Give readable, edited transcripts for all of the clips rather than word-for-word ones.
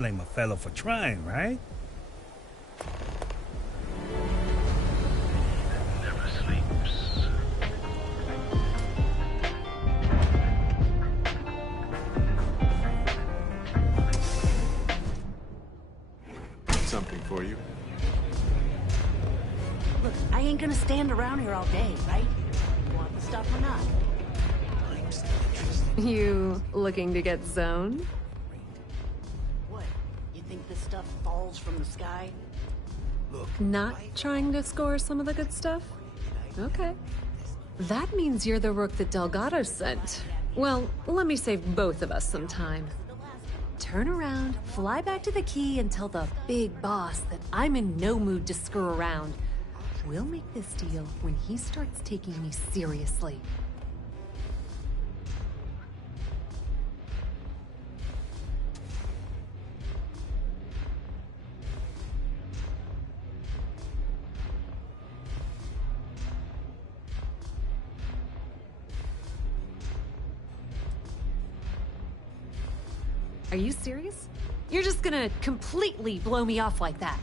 Blame a fellow for trying, right? Never sleeps. Something for you. Look, I ain't gonna stand around here all day, right? You want the stuff or not? I'm still interested. You looking to get zoned? What? You think this stuff falls from the sky? Look, Not trying to score some of the good stuff? Okay. That means you're the rook that Delgado sent. Well, let me save both of us some time. Turn around, fly back to the key, and tell the big boss that I'm in no mood to screw around. We'll make this deal when he starts taking me seriously. Are you serious? You're just gonna completely blow me off like that?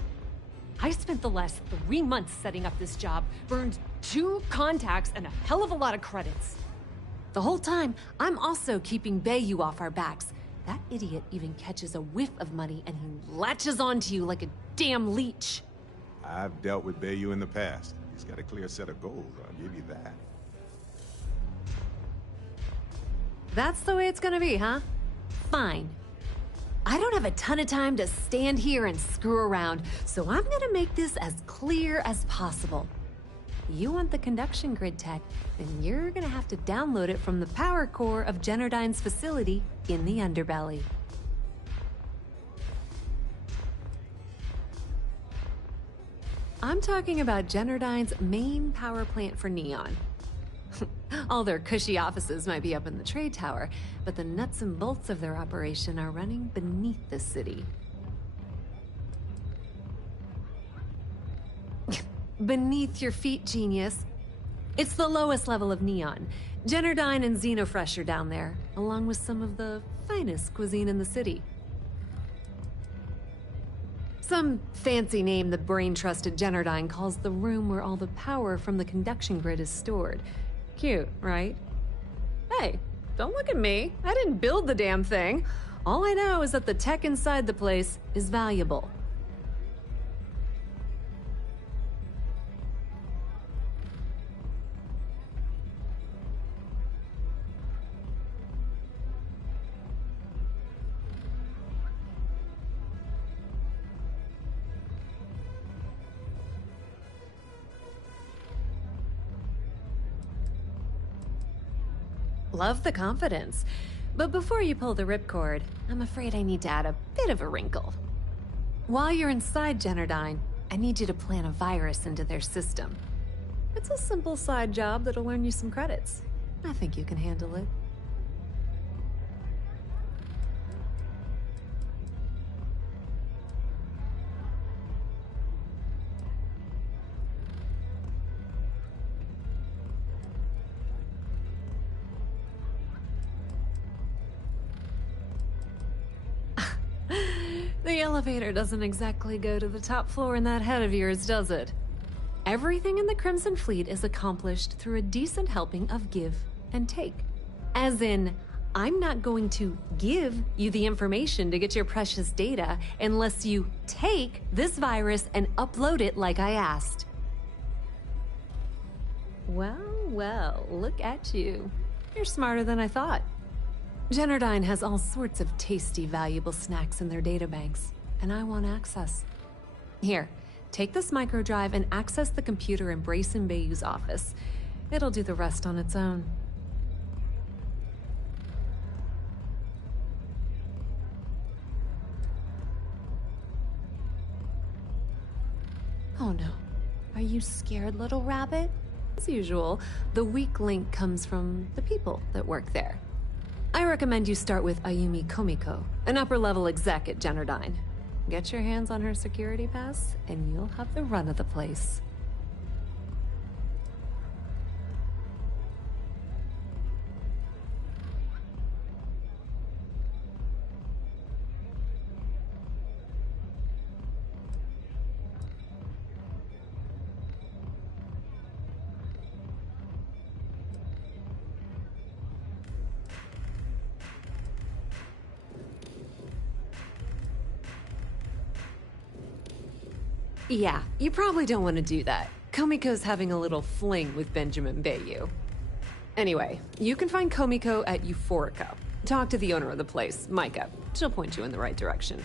I spent the last 3 months setting up this job, burned 2 contacts and a hell of a lot of credits. The whole time, I'm also keeping Bayu off our backs. That idiot even catches a whiff of money and he latches onto you like a damn leech. I've dealt with Bayu in the past. He's got a clear set of goals, I'll give you that. That's the way it's gonna be, huh? Fine. I don't have a ton of time to stand here and screw around, so I'm gonna make this as clear as possible. You want the conduction grid tech, then you're gonna have to download it from the power core of Generdyne's facility in the underbelly. I'm talking about Generdyne's main power plant for Neon. All their cushy offices might be up in the trade tower, but the nuts and bolts of their operation are running beneath the city. Beneath your feet, genius. It's the lowest level of Neon. Generdyne and Xenofresh are down there, along with some of the finest cuisine in the city. Some fancy name the brain-trusted Generdyne calls the room where all the power from the conduction grid is stored. Cute, right? Hey, don't look at me. I didn't build the damn thing. All I know is that the tech inside the place is valuable. Love the confidence. But before you pull the ripcord, I'm afraid I need to add a bit of a wrinkle. While you're inside Generdyne, I need you to plant a virus into their system. It's a simple side job that'll earn you some credits. I think you can handle it. The elevator doesn't exactly go to the top floor in that head of yours, does it? Everything in the Crimson Fleet is accomplished through a decent helping of give and take. As in, I'm not going to give you the information to get your precious data unless you take this virus and upload it like I asked. Well, well, look at you. You're smarter than I thought. Generdyne has all sorts of tasty, valuable snacks in their databanks, and I want access. Here, take this microdrive and access the computer in Brayson Bayou's office. It'll do the rest on its own. Oh no. Are you scared, little rabbit? As usual, the weak link comes from the people that work there. I recommend you start with Ayumi Komiko, an upper-level exec at Generdyne. Get your hands on her security pass, and you'll have the run of the place. Yeah, you probably don't want to do that. Komiko's having a little fling with Benjamin Bayou. Anyway, you can find Komiko at Euphorica. Talk to the owner of the place, Micah. She'll point you in the right direction.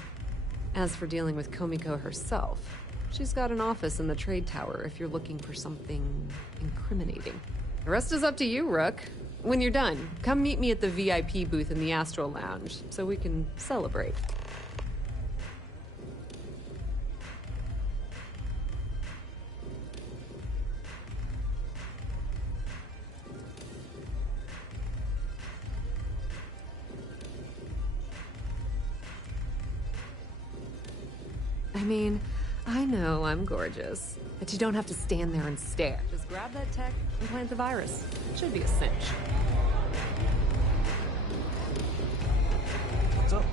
As for dealing with Komiko herself, she's got an office in the trade tower if you're looking for something incriminating. The rest is up to you, Rook. When you're done, come meet me at the VIP booth in the Astral Lounge so we can celebrate. I mean, I know I'm gorgeous, but you don't have to stand there and stare. Just grab that tech and plant the virus. Should be a cinch. What's up?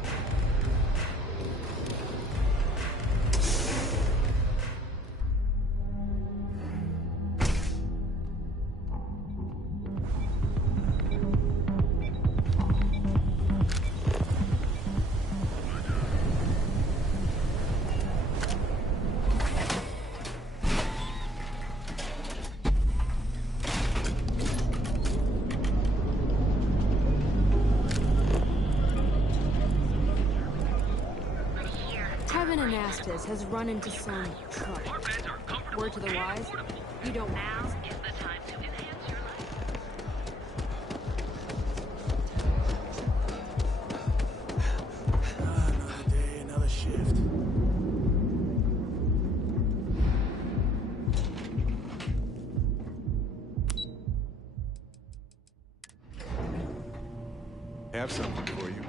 Has run into some trouble. Word to the wise, you don't Now is the time to enhance your life. Another day, another shift. Have something for you.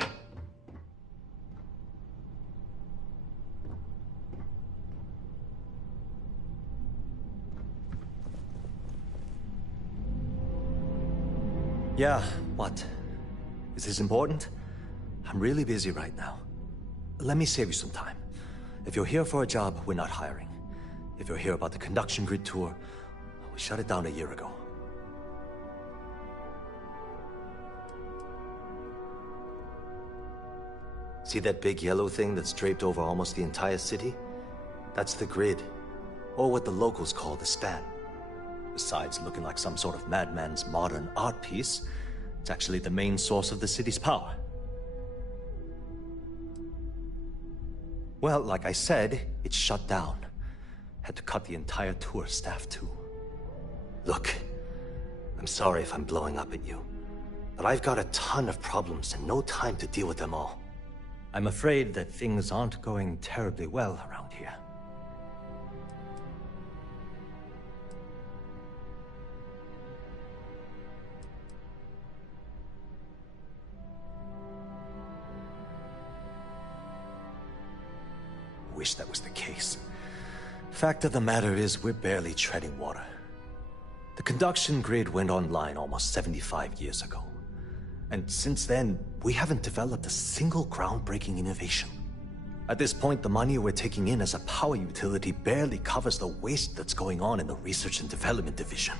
Yeah, what? Is this important? I'm really busy right now. Let me save you some time. If you're here for a job, we're not hiring. If you're here about the conduction grid tour, we shut it down a year ago. See that big yellow thing that's draped over almost the entire city? That's the grid, or what the locals call the span. Besides looking like some sort of madman's modern art piece, it's actually the main source of the city's power. Well, like I said, it's shut down. Had to cut the entire tour staff too. Look, I'm sorry if I'm blowing up at you, but I've got a ton of problems and no time to deal with them all. I'm afraid that things aren't going terribly well around here. Wish that was the case. Fact of the matter is, we're barely treading water. The conduction grid went online almost 75 years ago. And since then, we haven't developed a single groundbreaking innovation. At this point, the money we're taking in as a power utility barely covers the waste that's going on in the research and development division.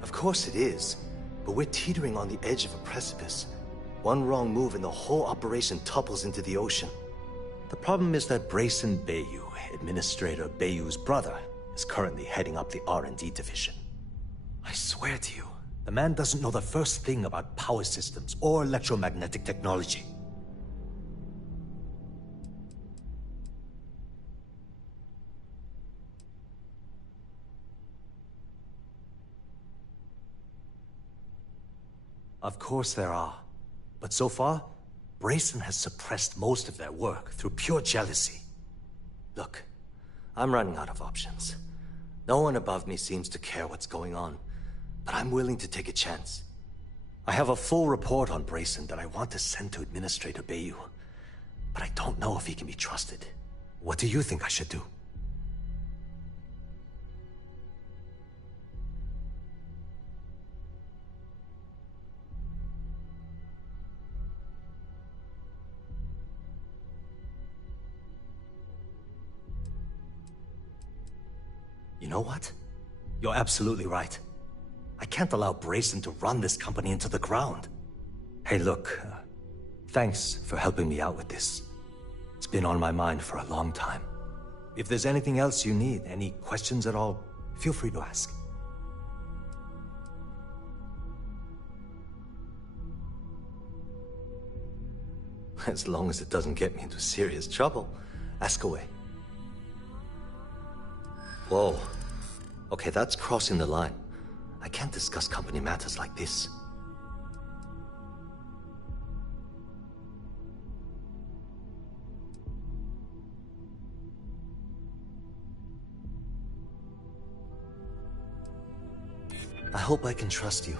Of course it is, but we're teetering on the edge of a precipice. One wrong move and the whole operation topples into the ocean. The problem is that Brayson Bayou, Administrator Bayou's brother, is currently heading up the R&D division. I swear to you, the man doesn't know the first thing about power systems or electromagnetic technology. Of course there are. But so far, Brayson has suppressed most of their work through pure jealousy. Look, I'm running out of options. No one above me seems to care what's going on, but I'm willing to take a chance. I have a full report on Brayson that I want to send to Administrator Bayou, but I don't know if he can be trusted. What do you think I should do? You know what? You're absolutely right. I can't allow Brayson to run this company into the ground. Hey, look, thanks for helping me out with this. It's been on my mind for a long time. If there's anything else you need, any questions at all, feel free to ask. As long as it doesn't get me into serious trouble, ask away. Whoa. Okay, that's crossing the line. I can't discuss company matters like this. I hope I can trust you.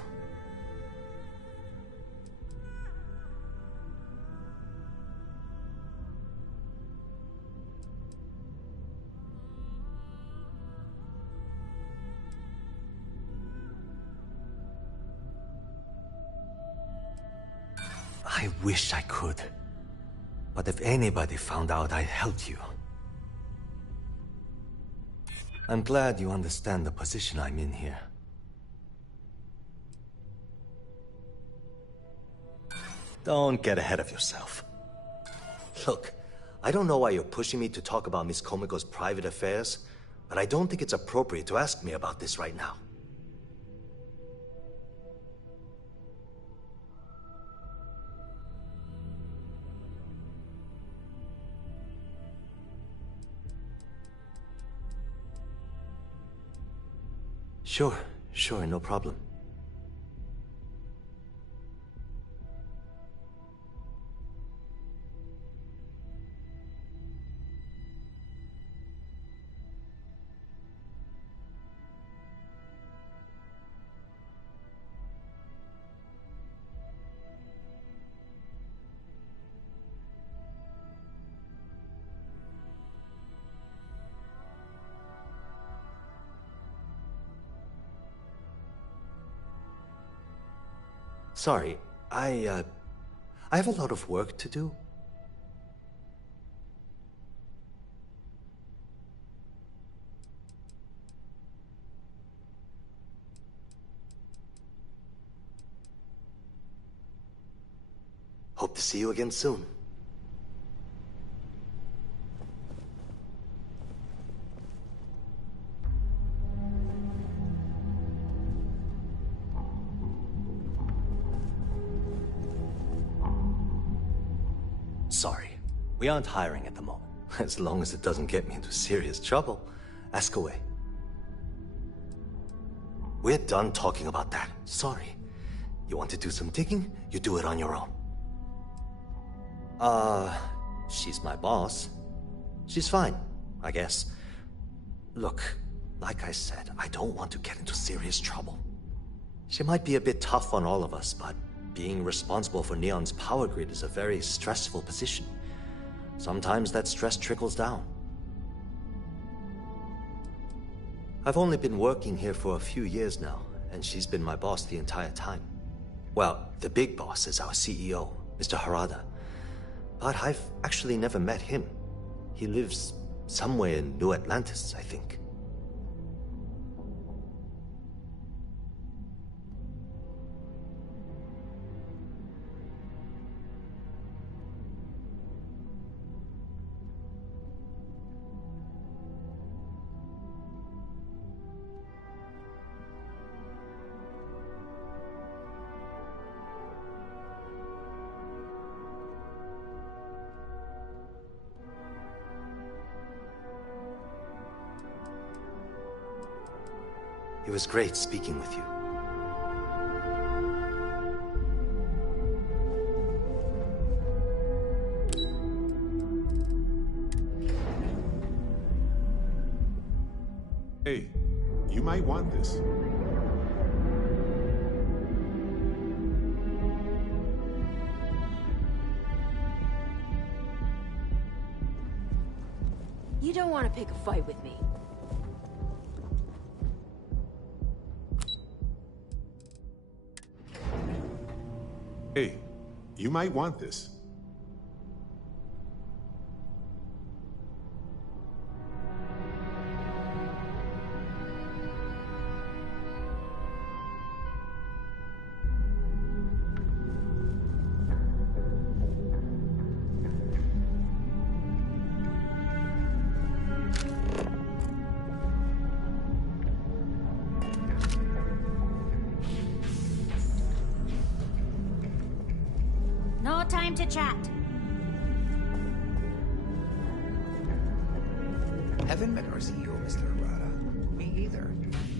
I wish I could. But if anybody found out I helped you... I'm glad you understand the position I'm in here. Don't get ahead of yourself. Look, I don't know why you're pushing me to talk about Miss Komiko's private affairs, but I don't think it's appropriate to ask me about this right now. Sure, no problem. Sorry, I have a lot of work to do. Hope to see you again soon. Sorry, we aren't hiring at the moment. As long as it doesn't get me into serious trouble, ask away. We're done talking about that. Sorry. You want to do some digging? You do it on your own. She's my boss. She's fine, I guess. Look, like I said, I don't want to get into serious trouble. She might be a bit tough on all of us, but being responsible for Neon's power grid is a very stressful position. Sometimes that stress trickles down. I've only been working here for a few years now, and she's been my boss the entire time. Well, the big boss is our CEO, Mr. Harada. But I've actually never met him. He lives somewhere in New Atlantis, I think. It was great speaking with you. Hey, you might want this. You don't want to pick a fight with me. Hey, you might want this. No time to chat. Haven't met our CEO, Mr. Arata. Me either.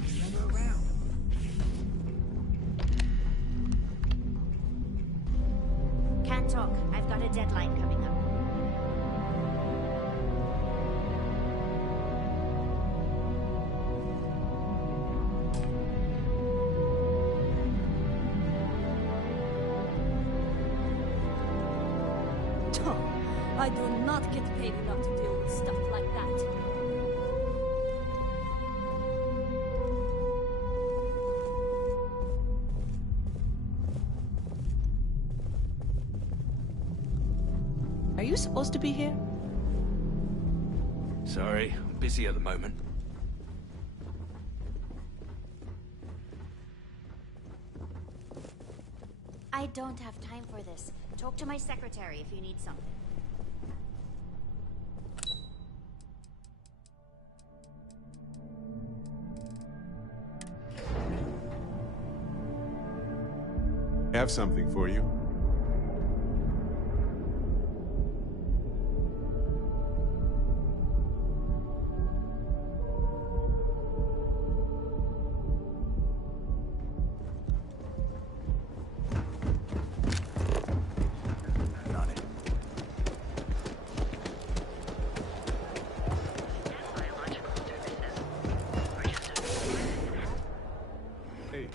He's never around. Can't talk. I've got a deadline coming up. I do not get paid enough to deal with stuff like that. Are you supposed to be here? Sorry, I'm busy at the moment. I don't have time for this. Talk to my secretary if you need something. Have something for you. Got it. Biological services. Hey,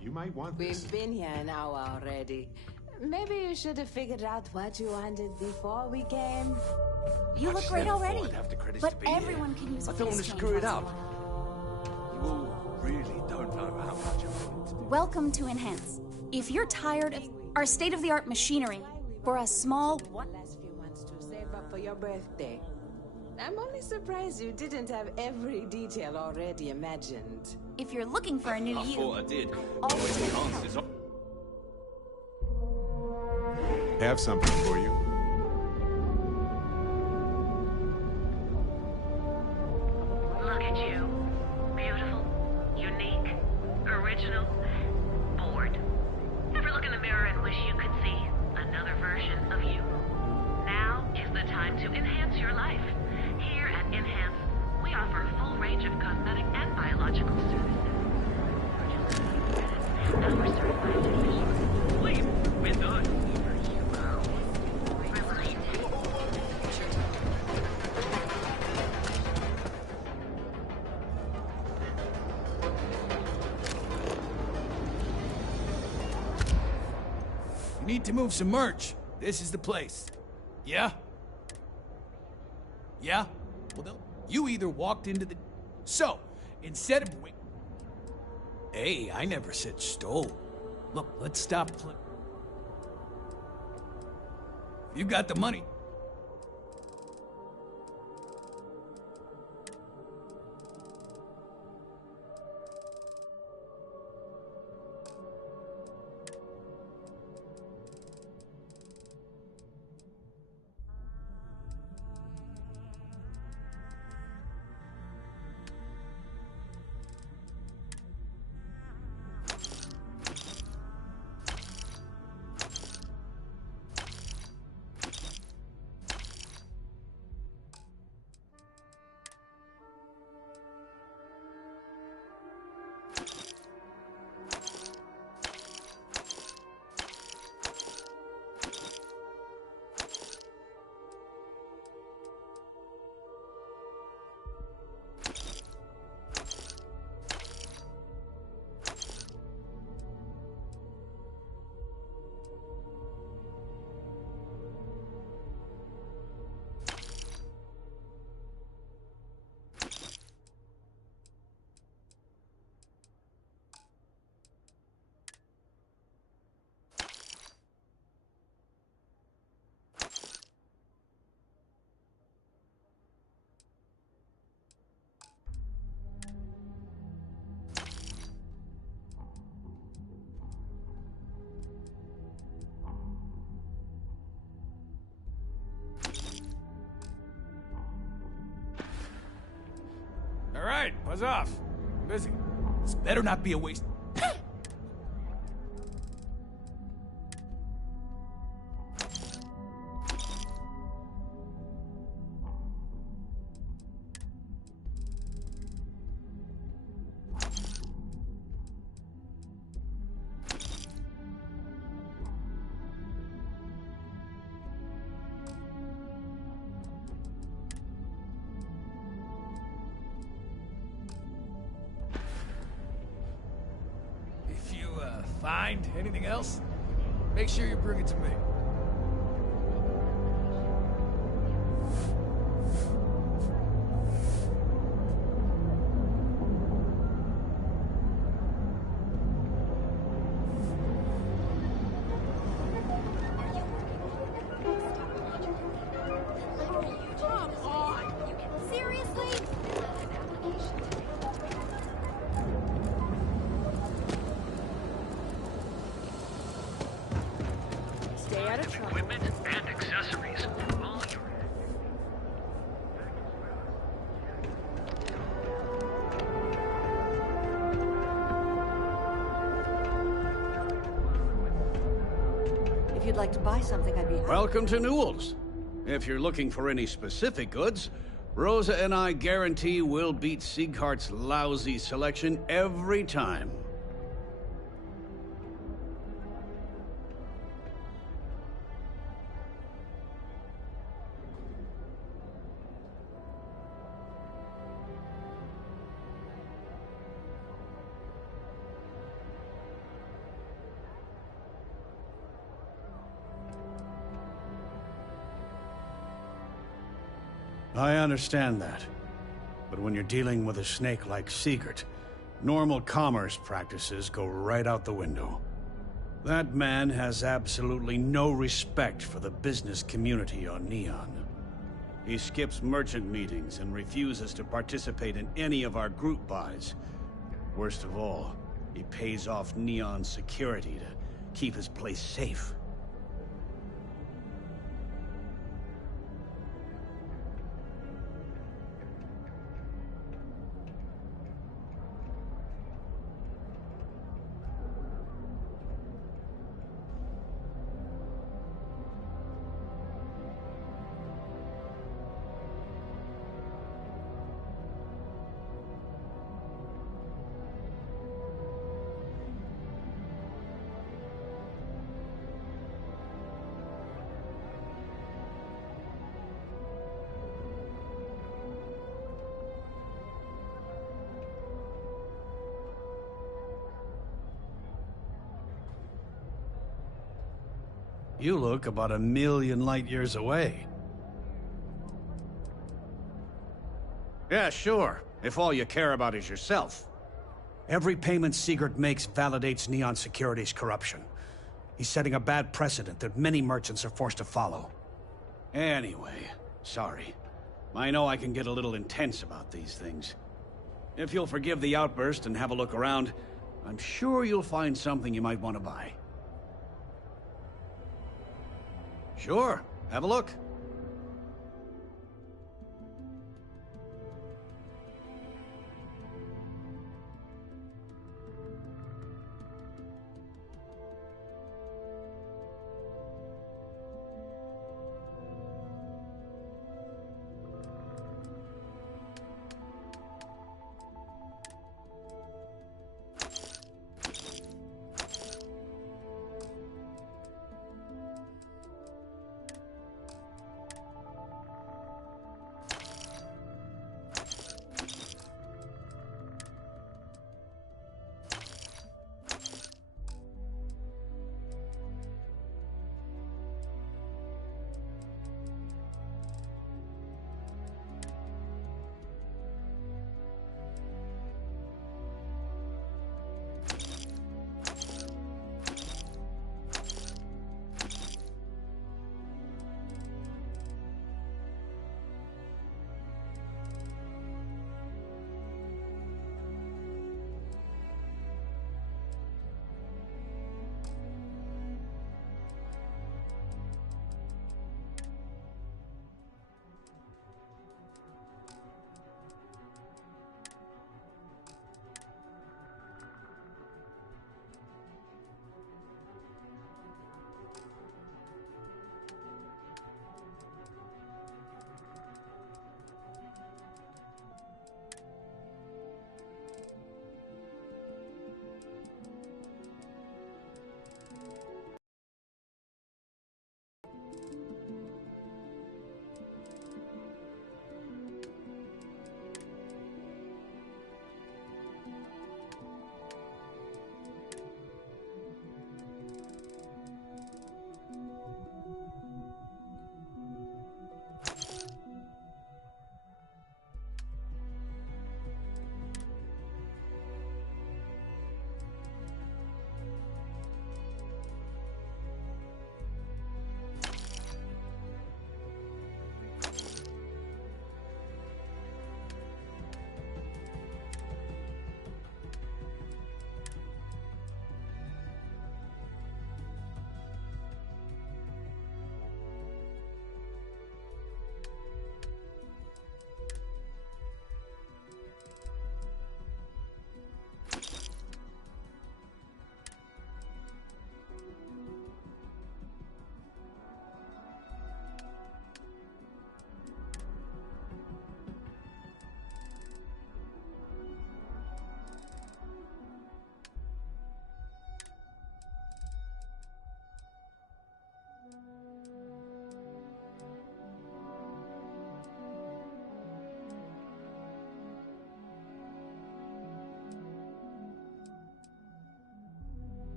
you might want this. We've been here an hour already. Maybe you should have figured out what you wanted before we came. You look just great never already. thought I'd have the credits But to be here. everyone can use a I don't want face to change screw it once in a up. while. You all really don't know how much I'm willing to do. Welcome to Enhance. If you're tired of our state-of-the-art machinery for a small Last few months to save up for your birthday. I'm only surprised you didn't have every detail already imagined. if you're looking for a new I you, thought I did. always take Chances help. are- Have something for you. Look at you. Beautiful, unique, original, bored. Ever look in the mirror and wish you could see another version of you? Now is the time to enhance your life. Here at Enhance, we offer a full range of cosmetic and biological services. Now we're certified to issue. Wait, we're done. You need to move some merch. This is the place. Yeah? Yeah? Well, you either walked into the... So, instead of... Hey, I never said stole. Look, let's stop... You got the money. right, buzz off. I'm busy. This better not be a waste. If you, find anything else, make sure you bring it to me. Come on! Seriously? Stay out of trouble. Equipment and accessories. All your If you'd like to buy something, I'd be happy. Welcome to Newell's. If you're looking for any specific goods, Rosa and I guarantee we'll beat Sieghart's lousy selection every time. I understand that. But when you're dealing with a snake like Siegert, normal commerce practices go right out the window. That man has absolutely no respect for the business community on Neon. He skips merchant meetings and refuses to participate in any of our group buys. Worst of all, he pays off Neon's security to keep his place safe. You look about 1,000,000 light years away. Yeah, sure, if all you care about is yourself. Every payment Siegert makes validates Neon Security's corruption. He's setting a bad precedent that many merchants are forced to follow. Anyway, sorry. I know I can get a little intense about these things. If you'll forgive the outburst and have a look around, I'm sure you'll find something you might want to buy. Sure, have a look.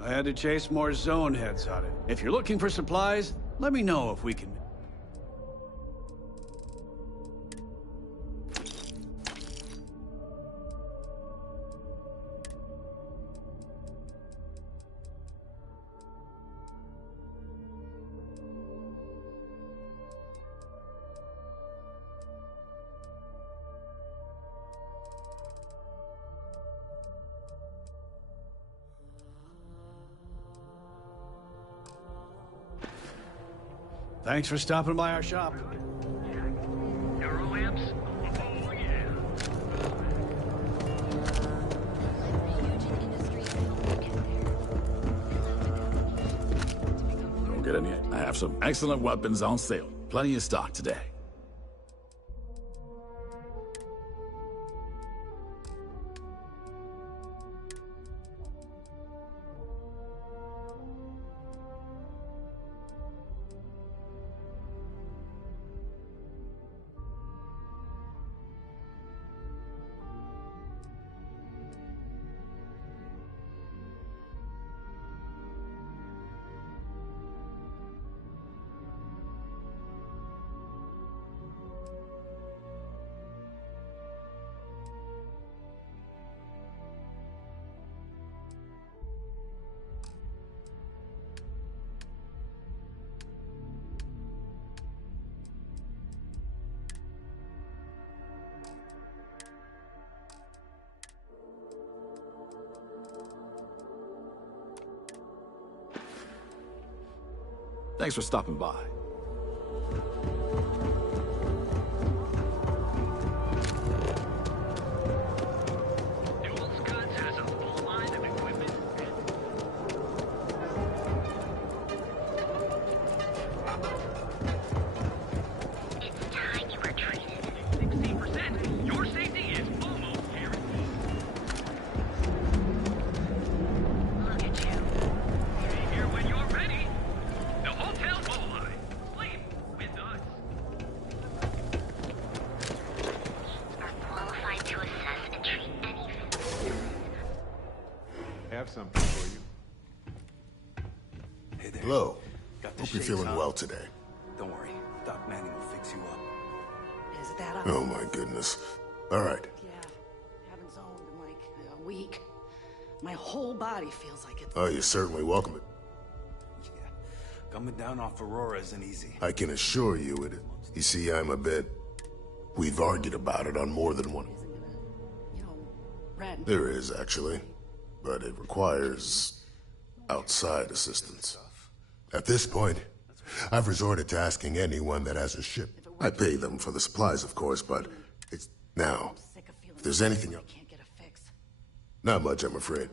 I had to chase more zone heads on it. If you're looking for supplies, let me know if we can... Thanks for stopping by our shop. Euro amps? Oh, yeah. Don't get in here. I have some excellent weapons on sale. Plenty of stock today. Thanks for stopping by. Duels Goods has a full line of equipment. It's time you were treated. 60%. Your safety is almost guaranteed. Look at you. Be here when you're ready. The Hotel Bolai. Sleep with us. Are qualified to assess and treat any physical illness. Have something for you. Hey there. Hello. Got the Hope you're shakes, feeling huh? well today. Don't worry. Doc Manning will fix you up. Is that a... Oh my goodness. All right. Yeah, haven't zoned in like a week. My whole body feels like it's... Oh, you're certainly welcome. Yeah. Coming down off Aurora isn't easy. I can assure you it. You see, I'm a bit... We've argued about it on more than one. You know, Red... There is, actually. But it requires... outside assistance. At this point, I've resorted to asking anyone that has a ship. I pay them for the supplies, of course, but it's... Now, if there's anything else... Can't get a fix. Not much, I'm afraid.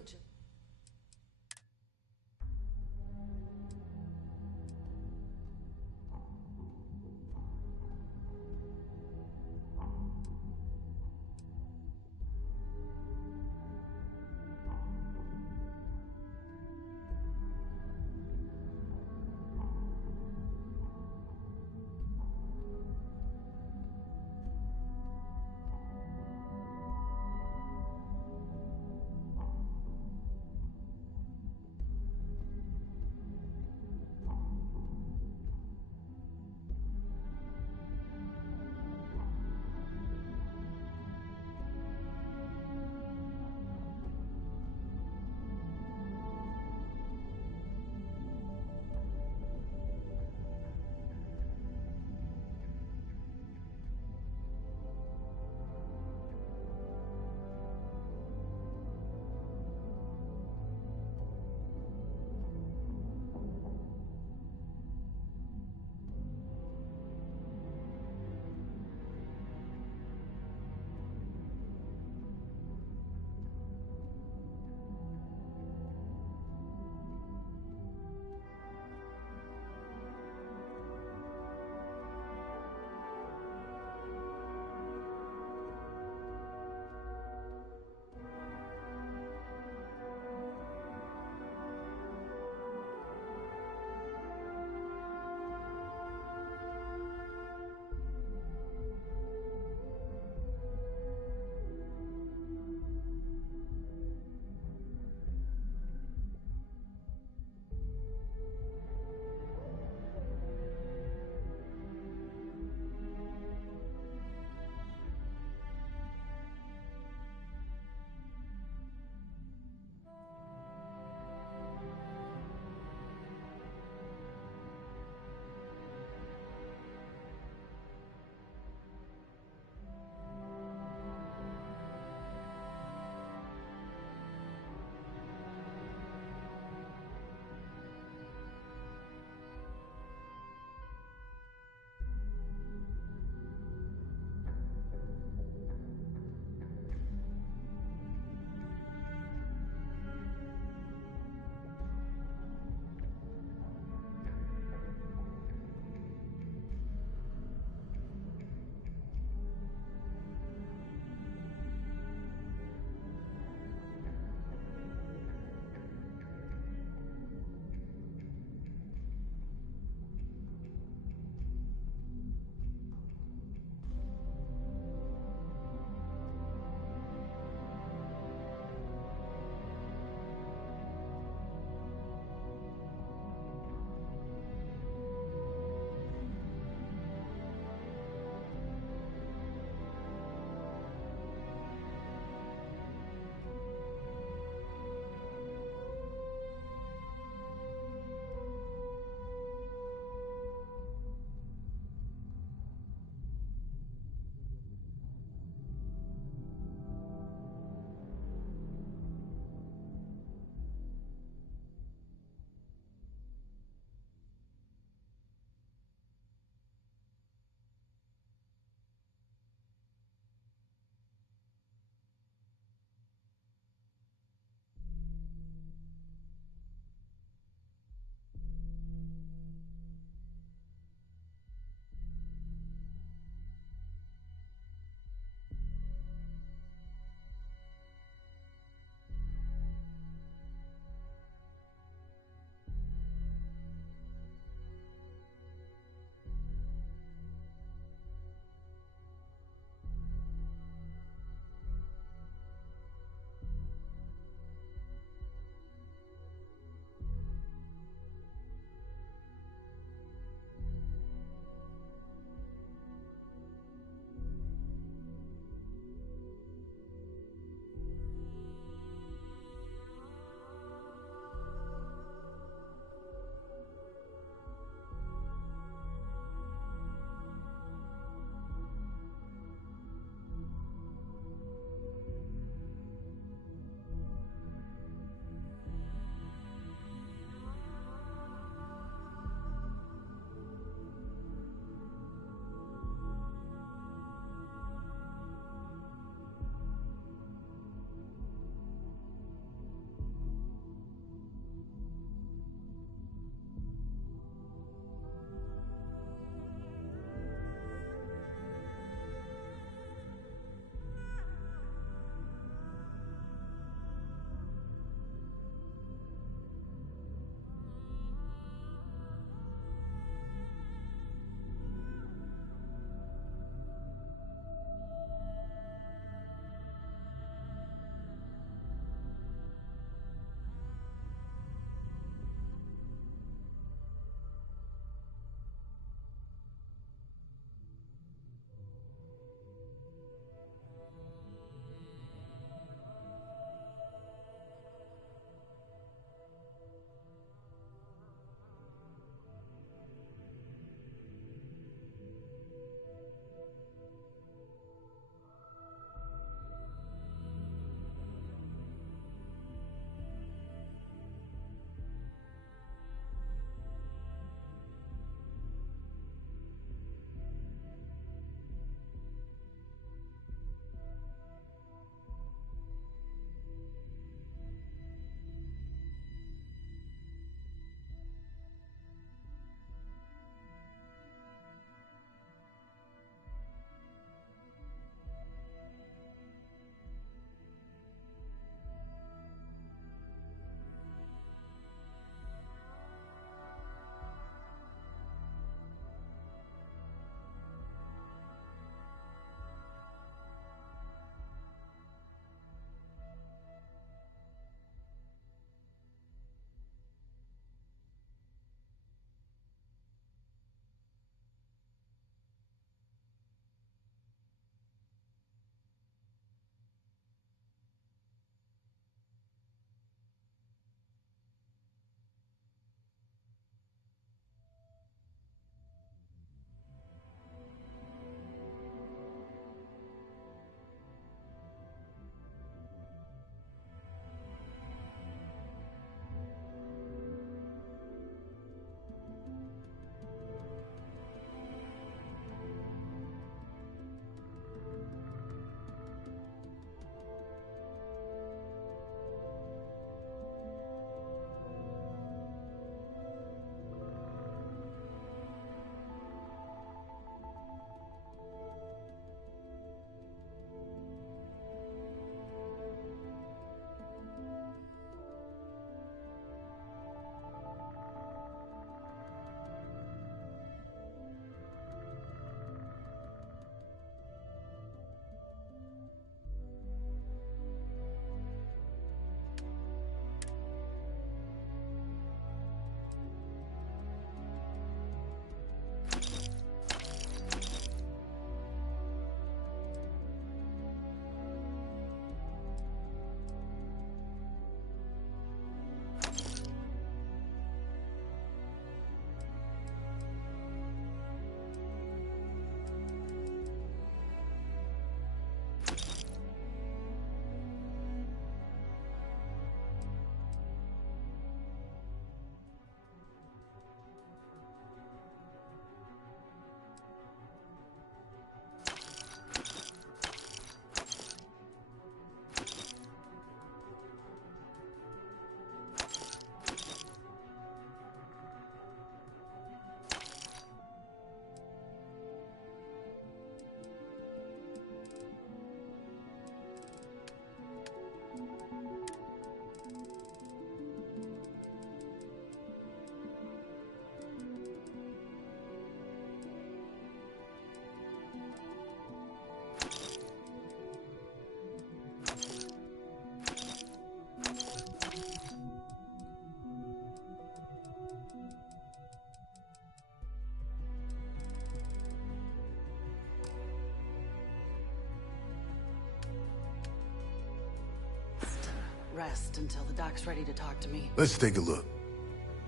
rest until the doc's ready to talk to me. Let's take a look.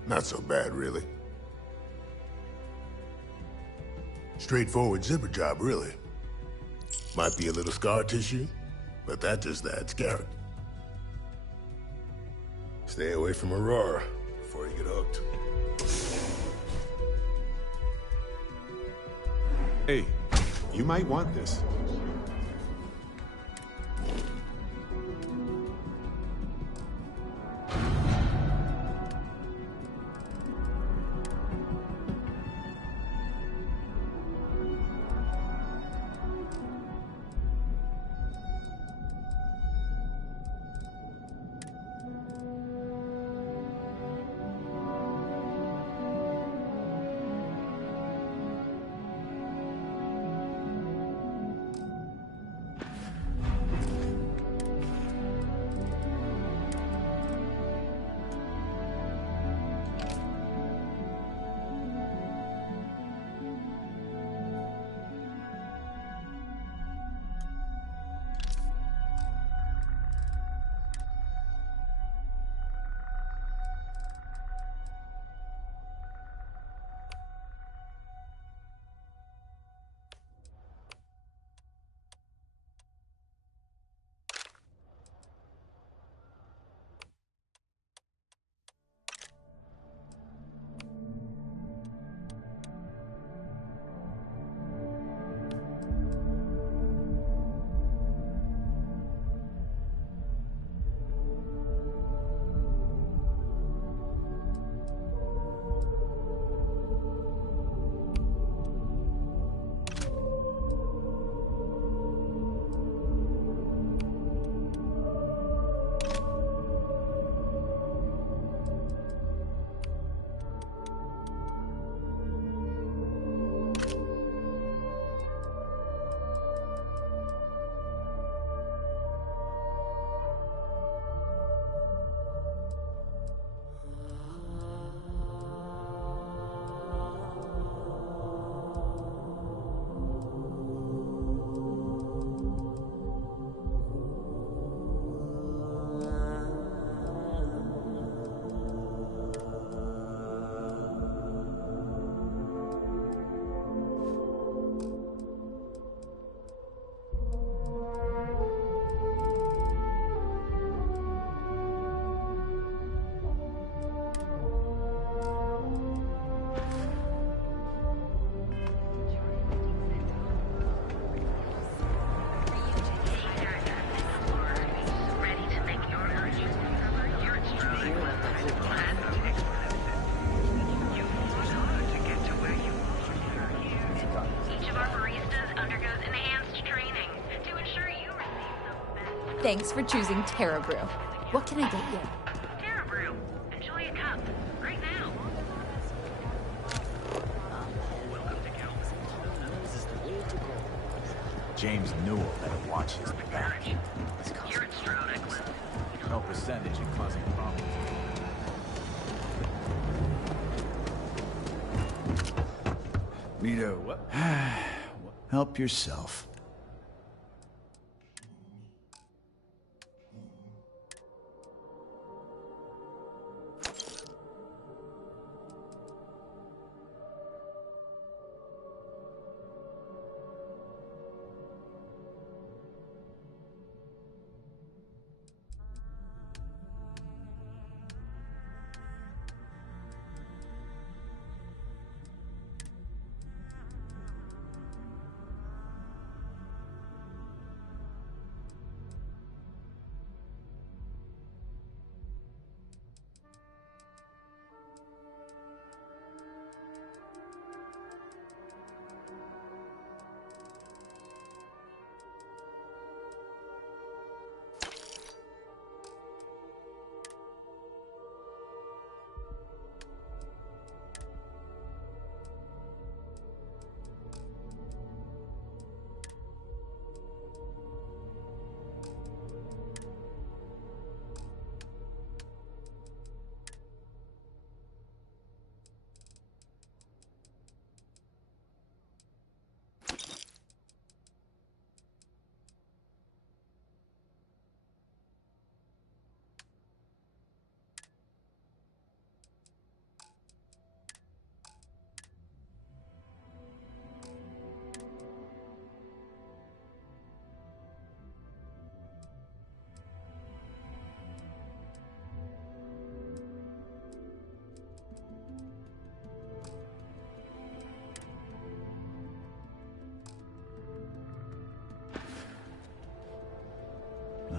Not so bad, really. Straightforward zipper job, really. Might be a little scar tissue, but that just adds character. Stay away from Aurora before you get hooked. Hey, you might want this. Thanks for choosing Terra Brew. What can I get you? Terra Brew. Enjoy a cup. Right now. James Newell better watch his back. You're at Stroud, Eklund. No percentage in causing problems. Need a what? Help yourself.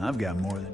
I've got more than...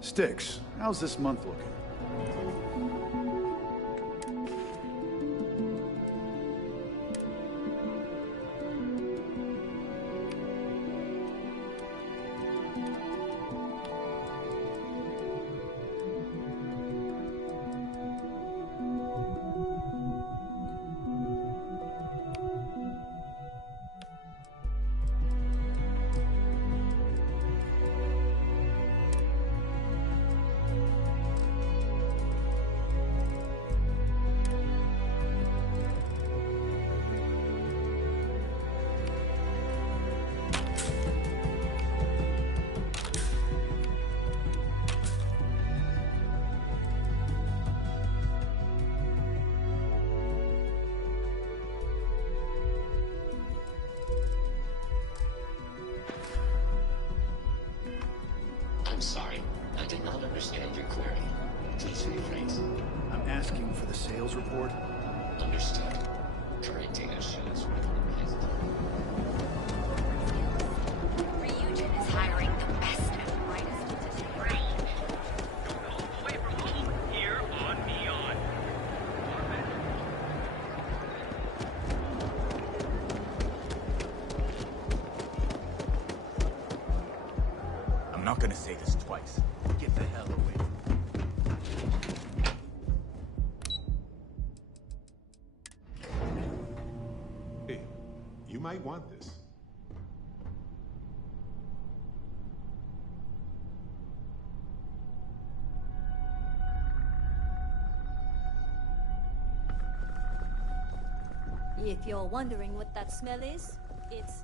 Sticks, how's this month looking? I'm sorry. I did not understand your query. Please rephrase. I'm asking for the sales report. Understood. Current data shows Ryujin is hiring the best and brightest of his brain. Away from home, here on Neon. I'm not gonna say this twice. Get the hell away. Hey, you might want this. If you're wondering what that smell is, it's...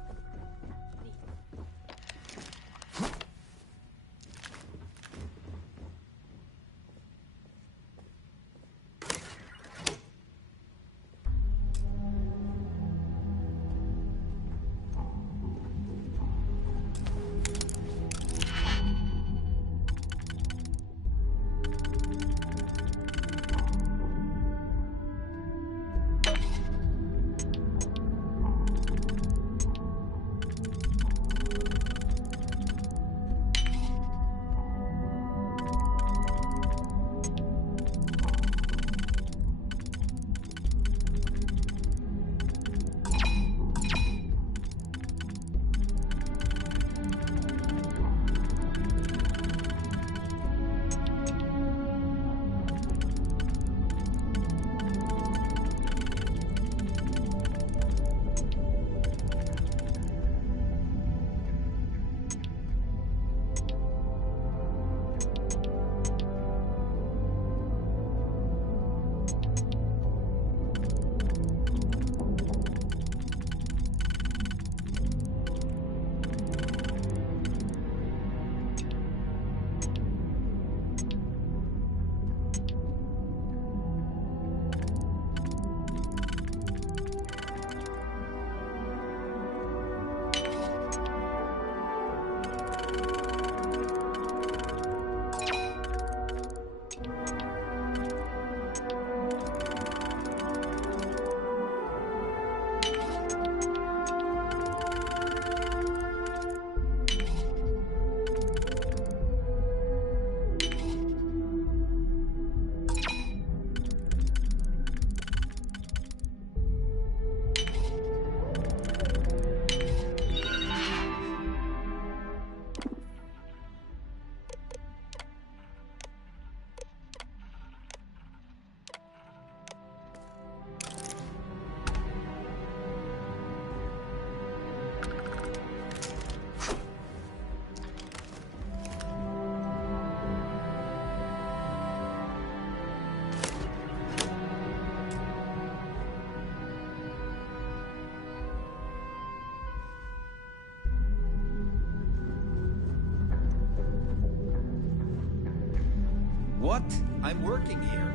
What? I'm working here.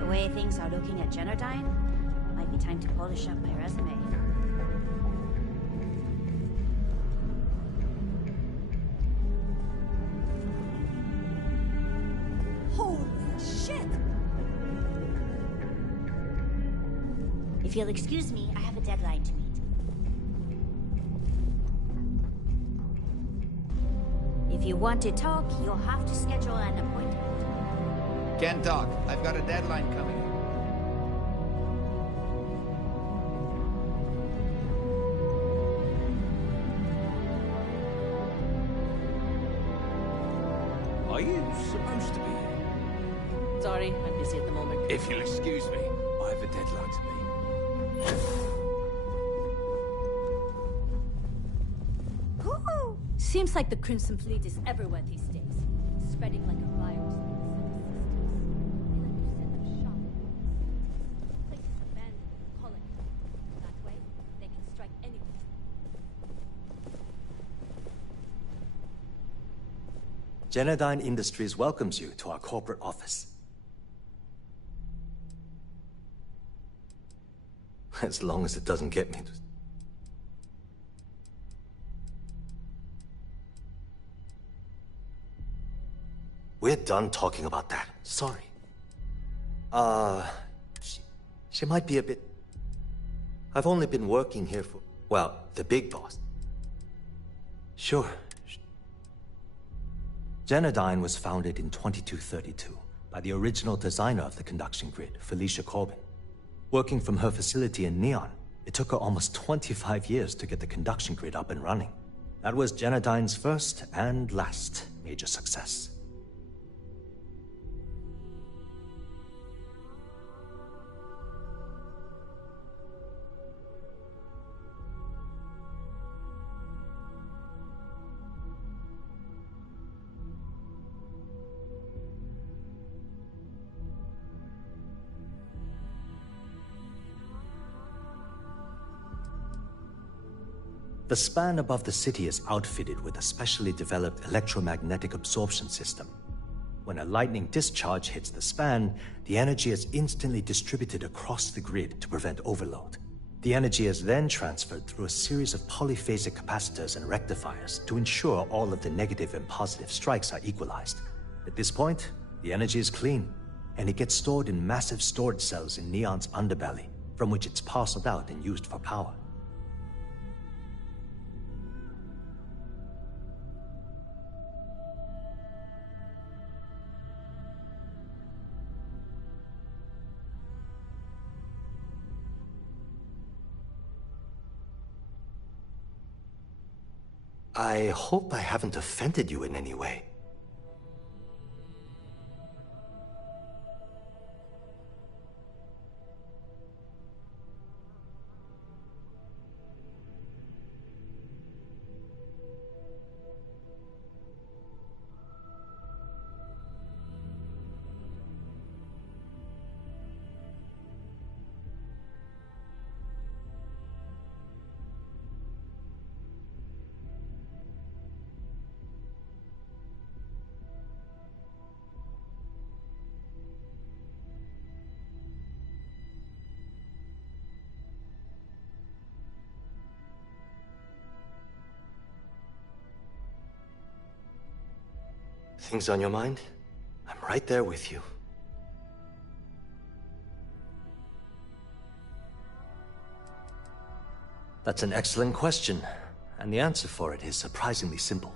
The way things are looking at Genodyne, might be time to polish up my resume. Holy shit! If you'll excuse me, I have a deadline to meet. If you want to talk, you'll have to schedule an appointment. Can't talk. I've got a deadline coming. Are you supposed to be here? Sorry, I'm busy at the moment. If you'll excuse me, I have a deadline to meet. Woo-hoo! Seems like the Crimson Fleet is everywhere these days, spreading like a virus. Genodyne Industries welcomes you to our corporate office. As long as it doesn't get me to... We're done talking about that. Sorry. She might be a bit... I've only been working here for... Well, the big boss. Sure. Genodyne was founded in 2232 by the original designer of the conduction grid, Felicia Corbin. Working from her facility in Neon, it took her almost 25 years to get the conduction grid up and running. That was Genodyne's first and last major success. The span above the city is outfitted with a specially developed electromagnetic absorption system. When a lightning discharge hits the span, the energy is instantly distributed across the grid to prevent overload. The energy is then transferred through a series of polyphasic capacitors and rectifiers to ensure all of the negative and positive strikes are equalized. At this point, the energy is clean, and it gets stored in massive storage cells in Neon's underbelly, from which it's parceled out and used for power. I hope I haven't offended you in any way. Things on your mind? I'm right there with you. That's an excellent question, and the answer for it is surprisingly simple.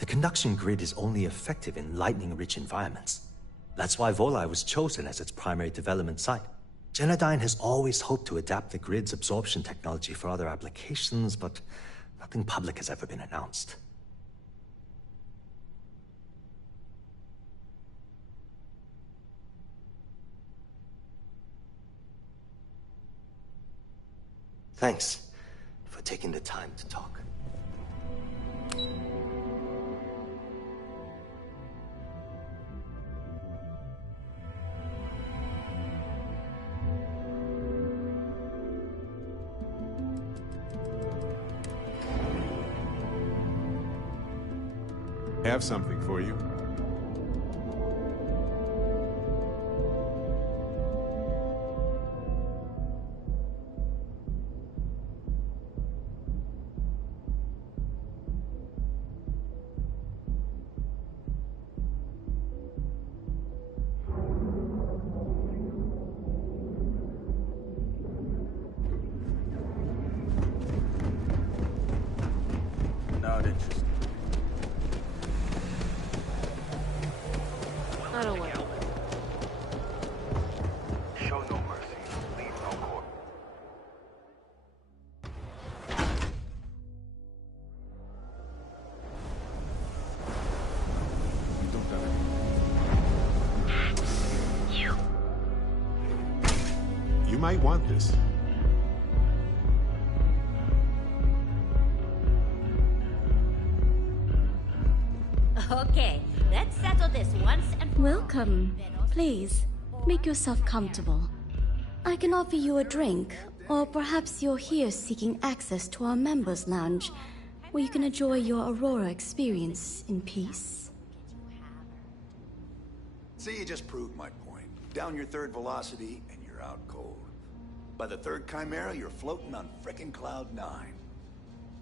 The conduction grid is only effective in lightning-rich environments. That's why Volai was chosen as its primary development site. Genodyne has always hoped to adapt the grid's absorption technology for other applications, but nothing public has ever been announced. Thanks for taking the time to talk. Have something for you. not interested. I don't like it. Show no mercy. Leave no quarter. You might want this. Okay, let's settle this once and for Welcome. Please, make yourself comfortable. I can offer you a drink, or perhaps you're here seeking access to our members' lounge, where you can enjoy your Aurora experience in peace. See, you just proved my point. Down your third velocity, and you're out cold. By the third Chimera, you're floating on frickin' Cloud 9.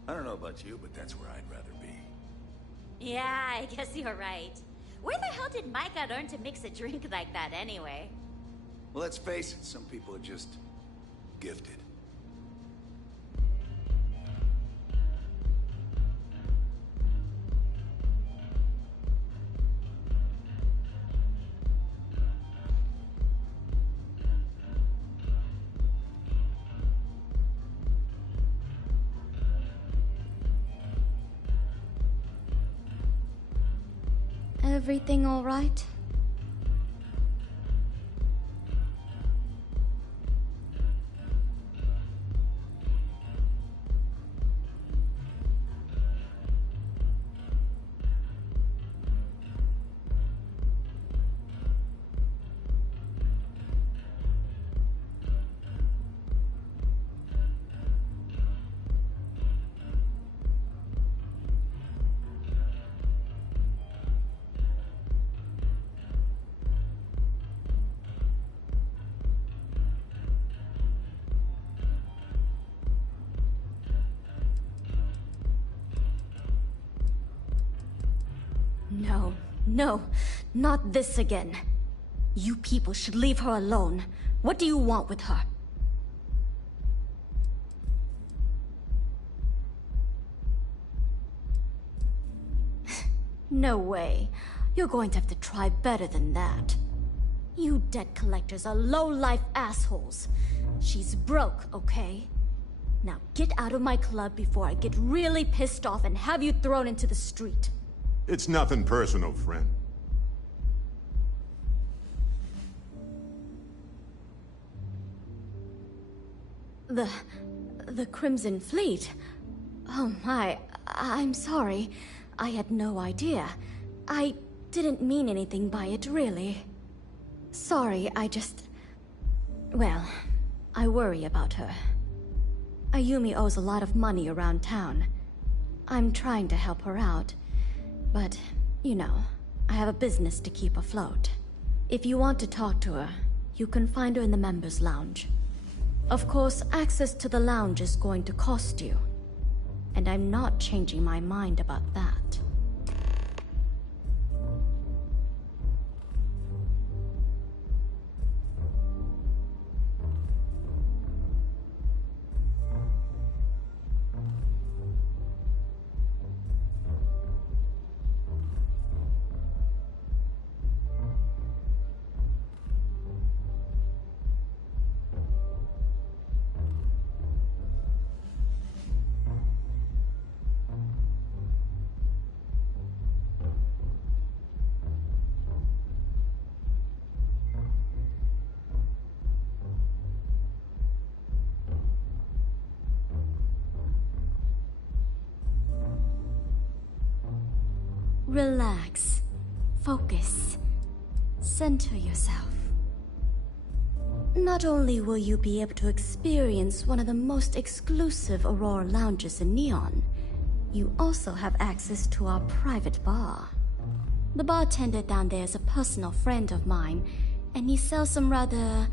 I don't know about you, but that's where I'd rather be. Yeah, I guess you're right. Where the hell did Micah learn to mix a drink like that anyway? Well, let's face it, some people are just gifted. Everything all right? No, no, not this again. You people should leave her alone. What do you want with her? No way. You're going to have to try better than that. You debt collectors are low-life assholes. She's broke, okay? Now get out of my club before I get really pissed off and have you thrown into the street. It's nothing personal, friend. The Crimson Fleet? Oh my, I'm sorry. I had no idea. I didn't mean anything by it, really. Sorry, well, I worry about her. Ayumi owes a lot of money around town. I'm trying to help her out. But, you know, I have a business to keep afloat. If you want to talk to her, you can find her in the members' lounge. Of course, access to the lounge is going to cost you. And I'm not changing my mind about that. Relax. Focus. Center yourself. Not only will you be able to experience one of the most exclusive Aurora lounges in Neon, you also have access to our private bar. The bartender down there is a personal friend of mine, and he sells some rather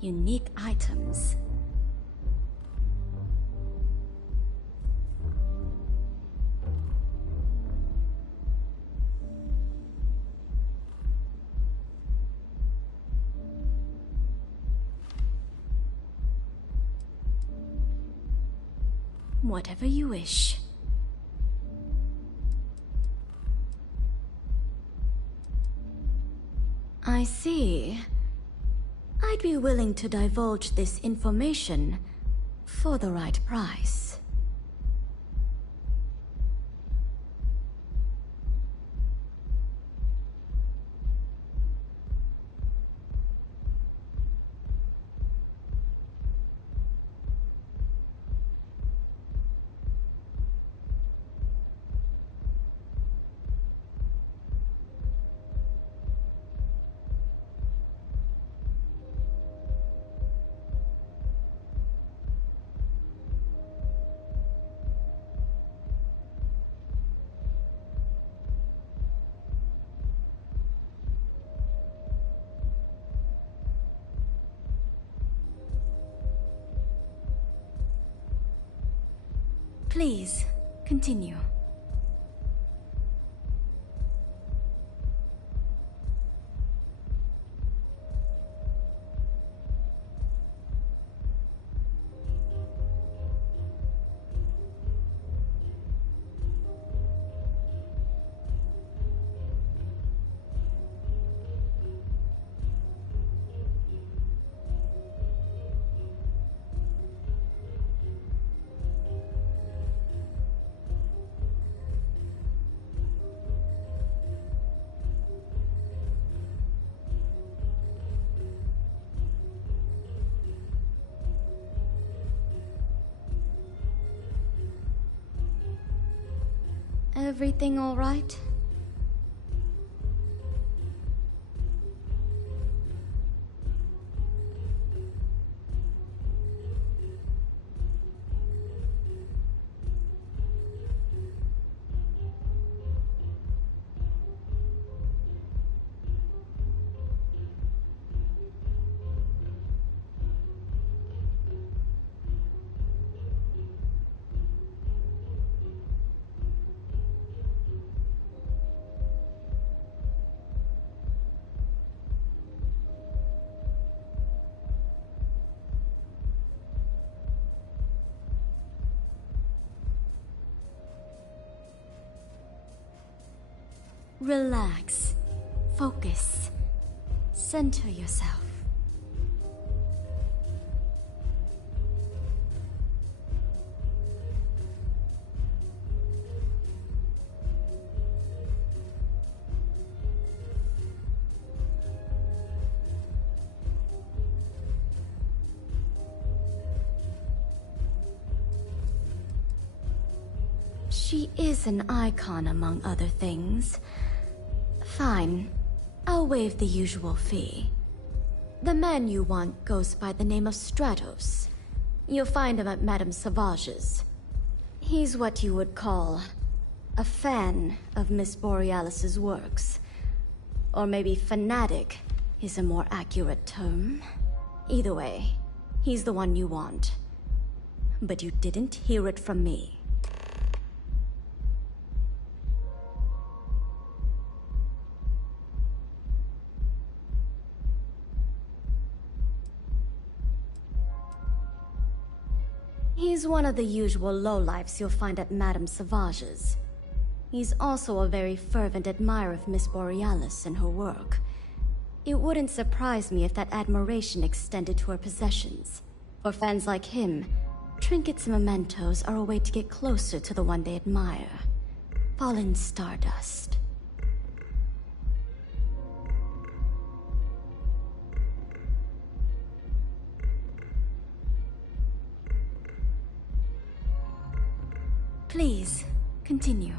unique items. Whatever you wish. I see. I'd be willing to divulge this information for the right price. Please, continue. Everything all right? Relax. Focus. Center yourself. She is an icon among other things. Fine. I'll waive the usual fee. The man you want goes by the name of Stratos. You'll find him at Madame Sauvage's. He's what you would call a fan of Miss Borealis's works. Or maybe fanatic is a more accurate term. Either way, he's the one you want. But you didn't hear it from me. He's one of the usual lowlifes you'll find at Madame Sauvage's. He's also a very fervent admirer of Miss Borealis and her work. It wouldn't surprise me if that admiration extended to her possessions. For fans like him, trinkets and mementos are a way to get closer to the one they admire. Fallen stardust. Please, continue.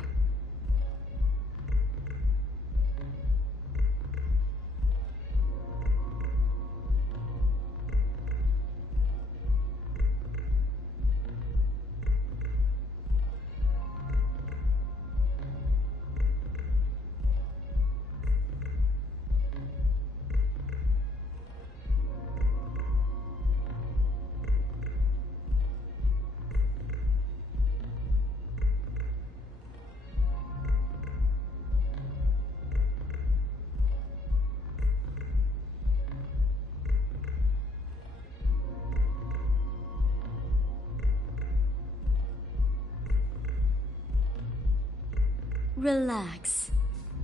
Relax.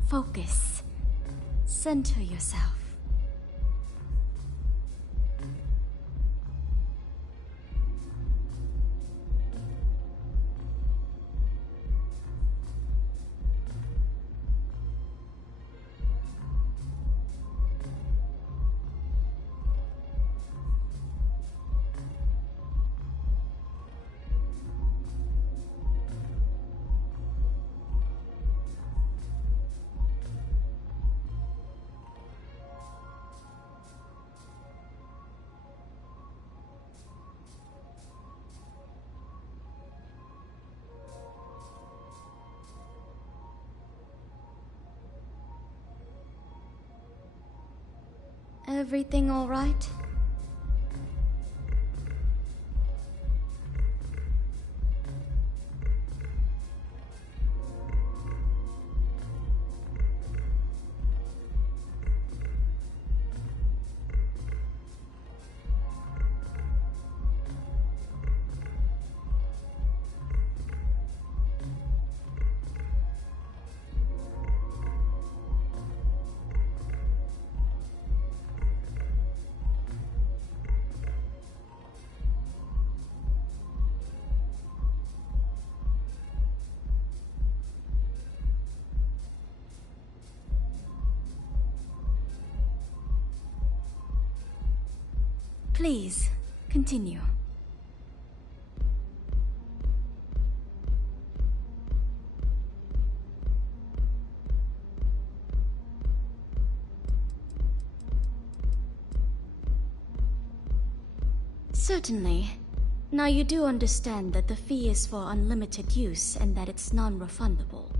Focus. Center yourself. Everything all right? Please, continue. Certainly. Now you do understand that the fee is for unlimited use and that it's non-refundable.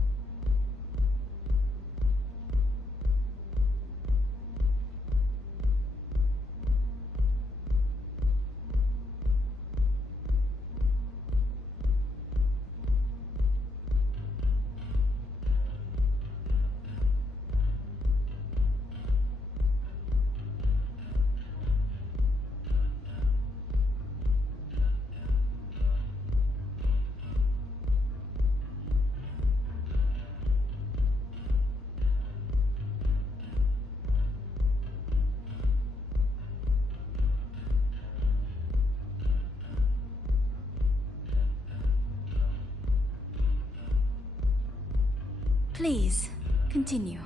Please, continue.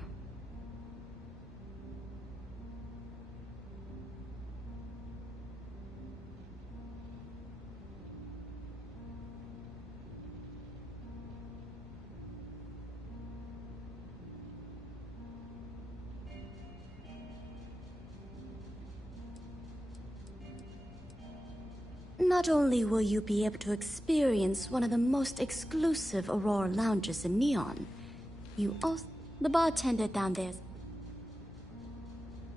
Not only will you be able to experience one of the most exclusive Aurora lounges in Neon, you also... The bartender down there...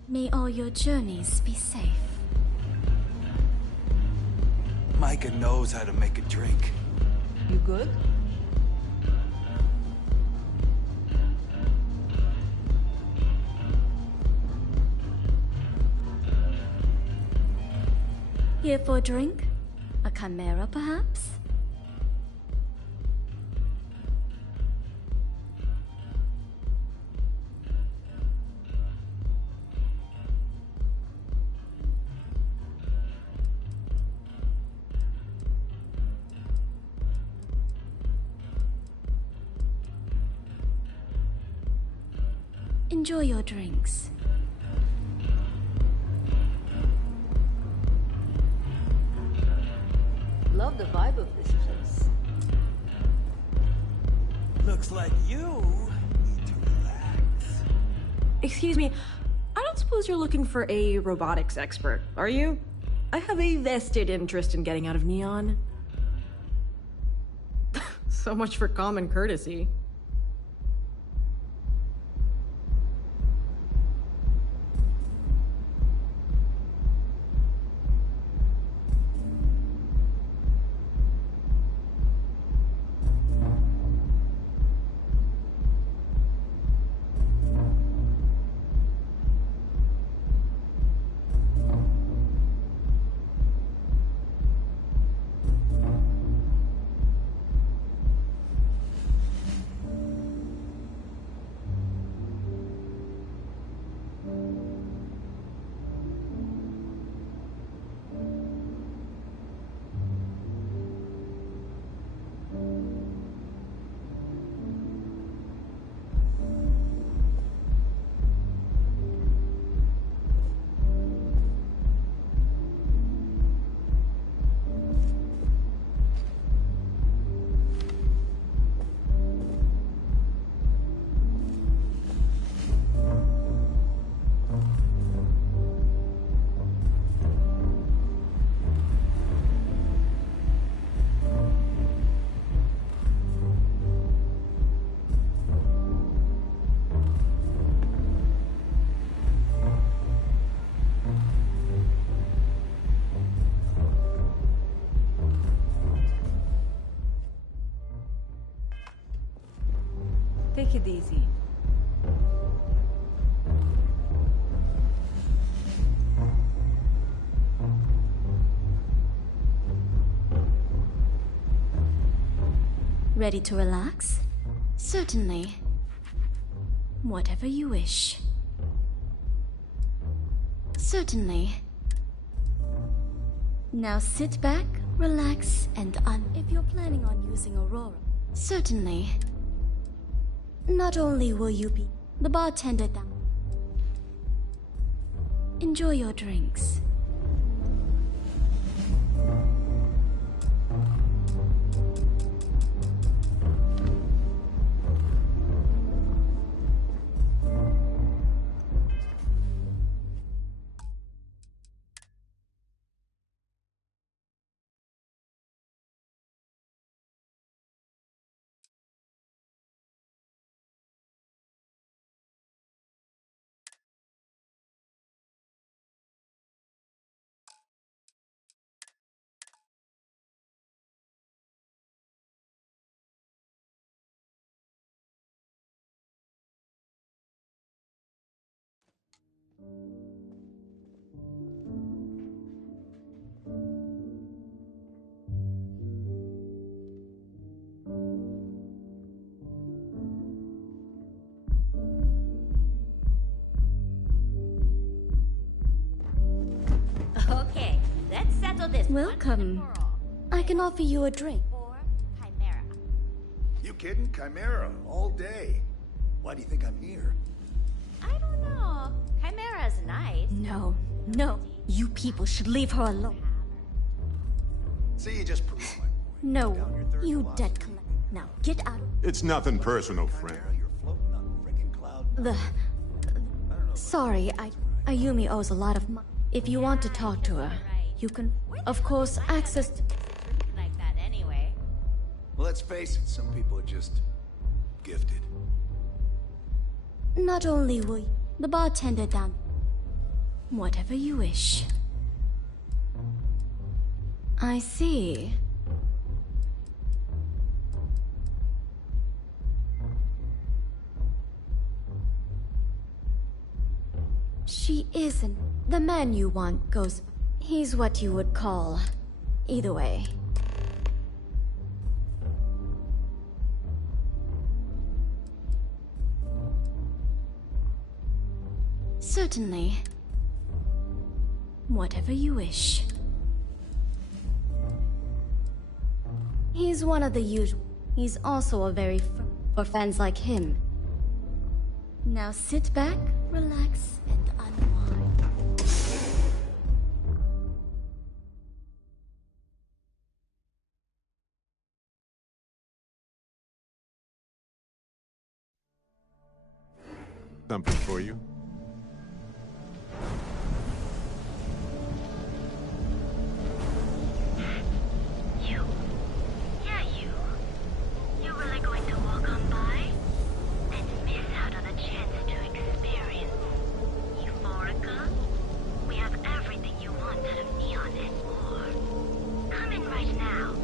May all your journeys be safe. Micah knows how to make a drink. You good? Here for a drink? A chimera, perhaps? Enjoy your drinks. Love the vibe of this place. Looks like you need to relax. Excuse me, I don't suppose you're looking for a robotics expert, are you? I have a vested interest in getting out of Neon. So much for common courtesy. Take it easy. Ready to relax? Certainly. Whatever you wish. Certainly. Now sit back, relax, and if you're planning on using Aurora, certainly. Not only will you be the bartender down. Enjoy your drinks. Okay, let's settle this. Welcome. I can offer you a drink. For Chimera. You kidding? Chimera, all day. Why do you think I'm here? I don't know. Chimera's nice. No, no. You people should leave her alone. See, you just proved my point. No, Down your third you velocity. dead collect. Now get out. It's nothing personal, friend. You're floating on frickin' cloud nine. Sorry, Ayumi owes a lot of money. If you want to talk to her, you can, of course, access. Like that anyway. Well, let's face it, some people are just gifted. Not only will you, the bartender down. Whatever you wish. I see. She isn't. The man you want goes. He's what you would call. Either way. Certainly. Whatever you wish. He's one of the usual. He's also a very for fans like him. Now sit back, relax, and unwind. Something for you? You? Yeah, you. You're really going to walk on by? And miss out on a chance to experience Euphorica? We have everything you want out of Neon and more. Come in right now,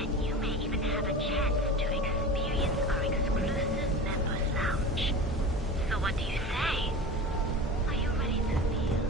and you may even have a chance to experience our exclusive members lounge. So what do you say? Are you ready to feel?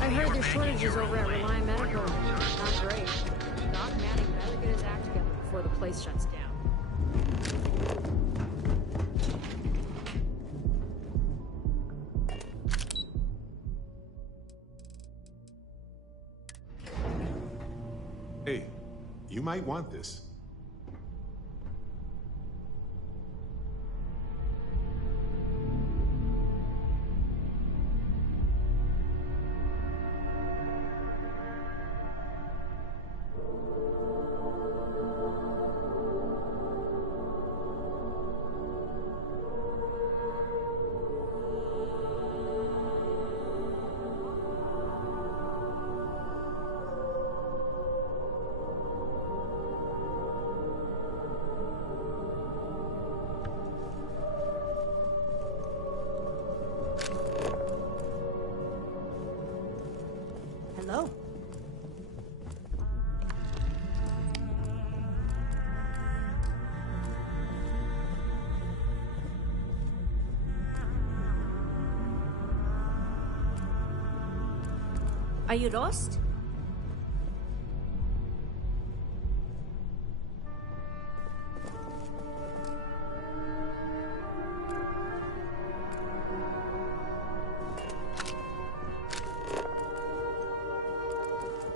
I heard there's shortages over at Reliant Medical. Not great. Doc Manning better get his act together before the place shuts down. Hey, you might want this. Are you lost?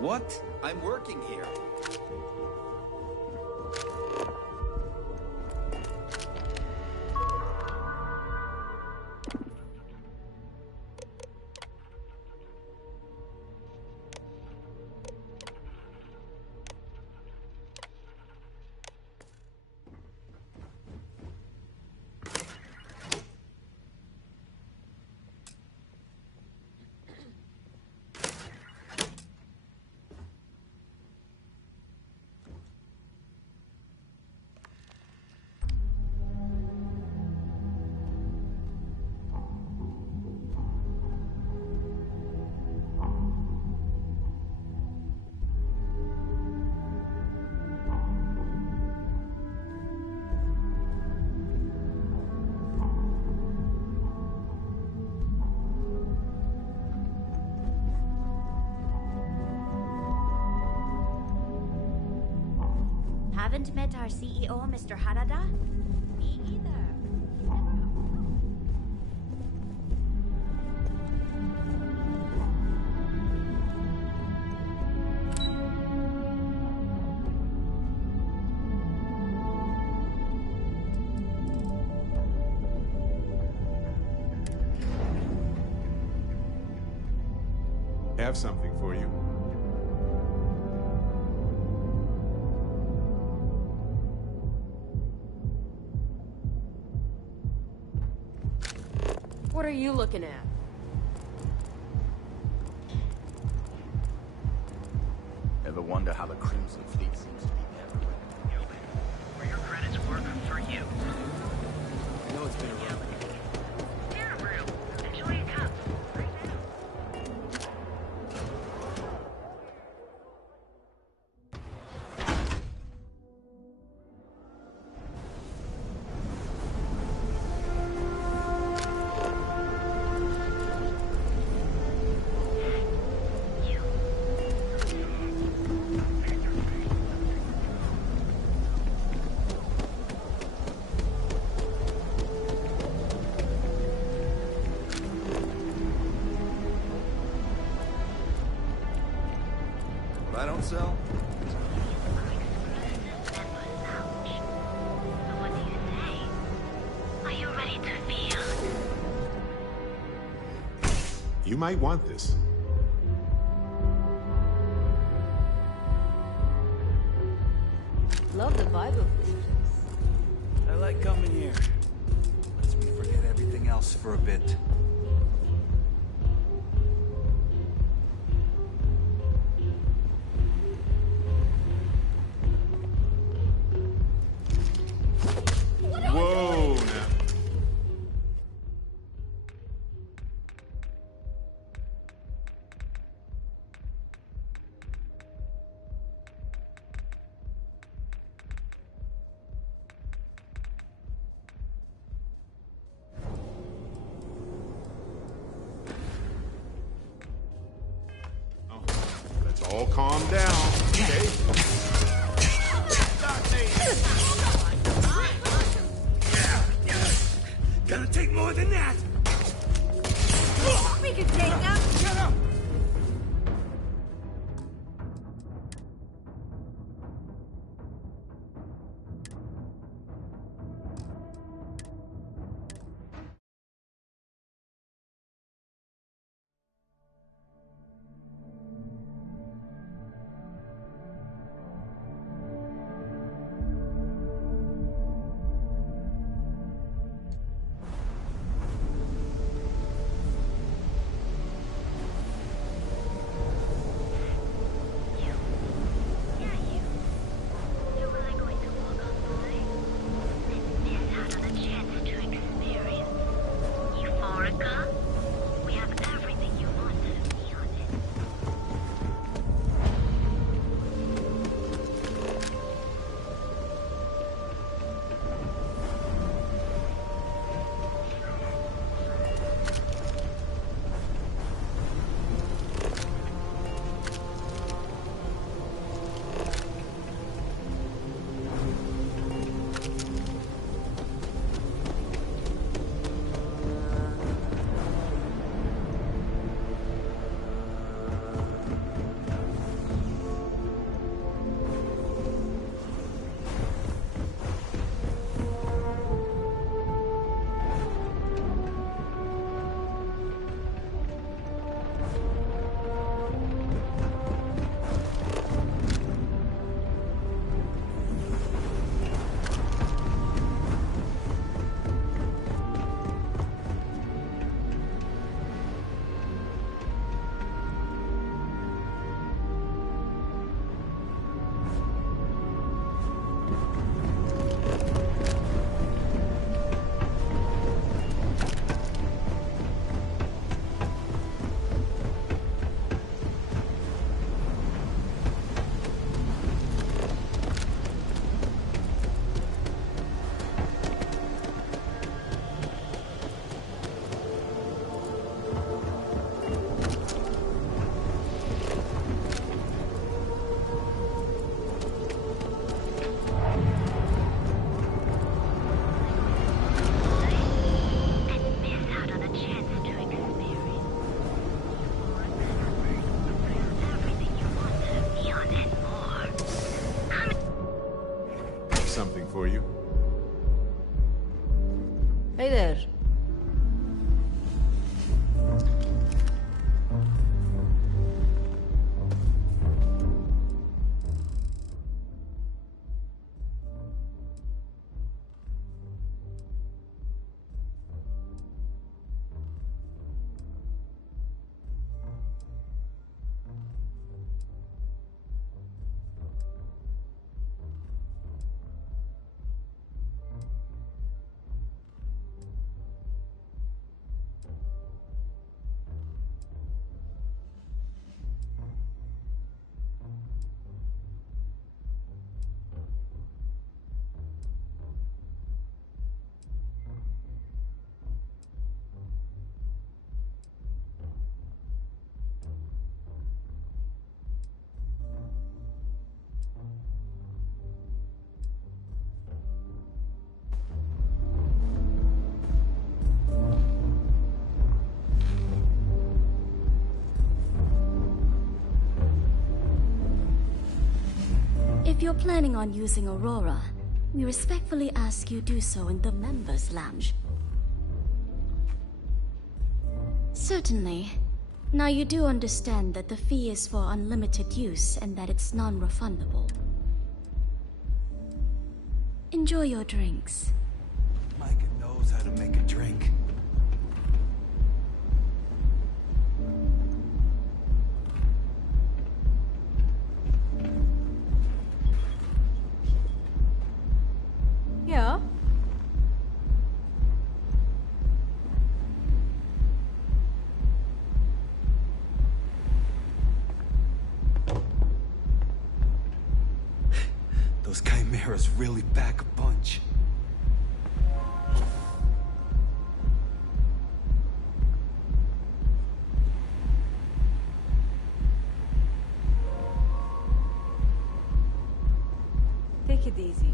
What? I'm working here. Haven't met our CEO, Mr. Harada? Me either. Have something for you. What are you looking at? Ever wonder how the Crimson Fleet seems to be everywhere? Were your credits work for you? I know it's been a rough. Here, Brew. Enjoy a cup. Right now. What I don't sell? What do you say? Are you ready to feel? You might want this. Love the vibe of this place. I like coming here. Lets me forget everything else for a bit. Whoa, now. Oh, let's all calm down, okay? Gonna take more than that! We could take them. Shut up! for you. Hey there. If you're planning on using Aurora, we respectfully ask you do so in the Members Lounge. Certainly. Now you do understand that the fee is for unlimited use and that it's non-refundable. Enjoy your drinks. Micah knows how to make a drink. Yeah? Those chimeras really pack a punch. Take it easy.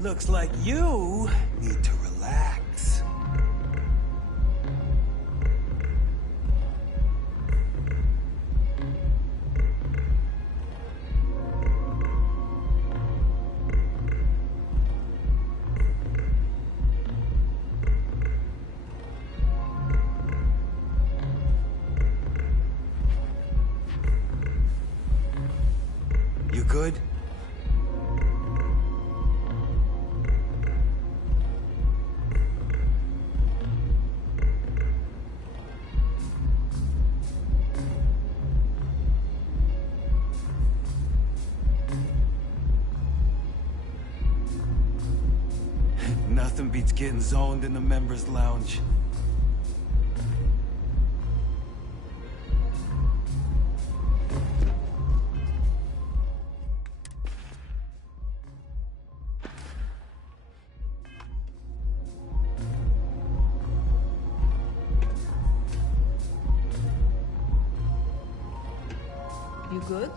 Looks like you need to relax. You good? Nothing beats getting zoned in the members' lounge. You good?